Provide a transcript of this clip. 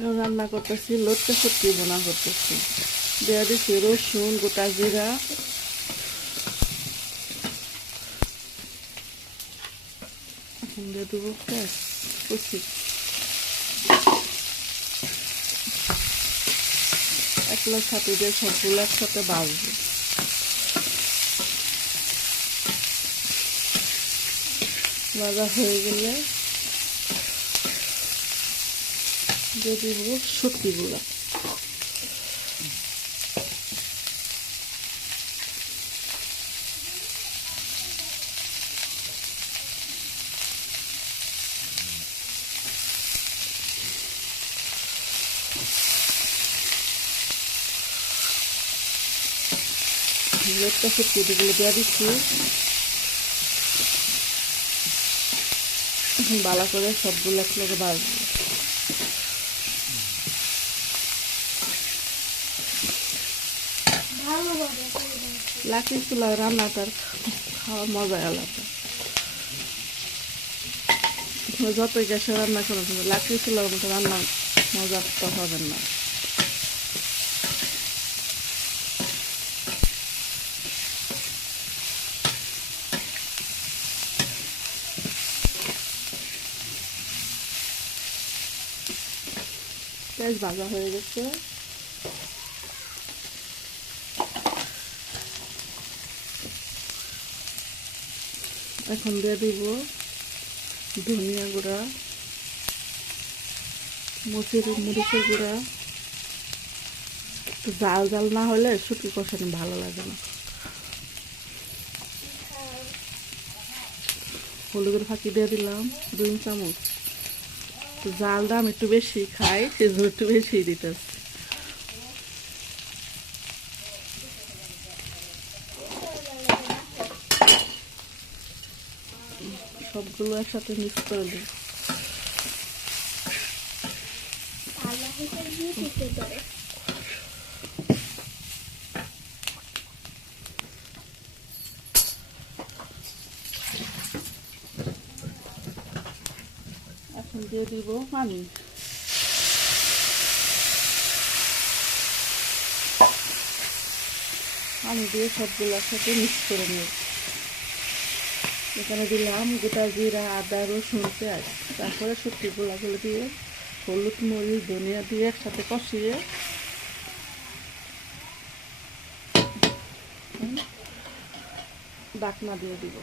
রান্না করতেছি, লটকা শুটকি বোনা করতেছি। দিয়ে দিচ্ছি রসুন, গোটা জিরা, এখন দিয়ে দেবো পেঁয়াজ কুচি। একলার সাথে দিয়ে সবগুলো একসাথে ভাজবো। ভাজা হয়ে গেলে দিয়ে দিব শুটকিগুলো। লটকা শুটকিগুলো দিয়ে দিচ্ছি। ভালো করে সবগুলো একসাথে ভাজবো। লাকড়ি চুলায় রান্নাটার খাওয়া মজা আলাদা। যতই গ্যাসে রান্না করে লাকড়ি চুলার মতো রান্না মজা তো হবে না। পেঁয়াজ ভাজা হয়ে গেছে। এখন দিয়ে দিব ধনিয়া গুঁড়া, মরিচের গুঁড়া। জাল জাল না হলে শুটকি কষানো ভালো লাগে না। হলুদের ফাঁকি দিয়ে দিলাম 2 চামচ। জালটা আমি একটু বেশি খাই, সেজন্য একটু বেশি দিতেছি। সবগুলো একসাথে মিক্স করে দিই। এখন দিয়ে দিব পানি। পানি দিয়ে সবগুলো একসাথে মিক্স করে নেব। এখানে দিলাম গোটা জিরা, আদা, রসুন, পেঁয়াজ। তারপরে শুটকিগুলো দিয়ে হলুদ, মরিচ, ধনিয়া দিয়ে একসাথে কষিয়ে ঢাকনা দিয়ে দিব।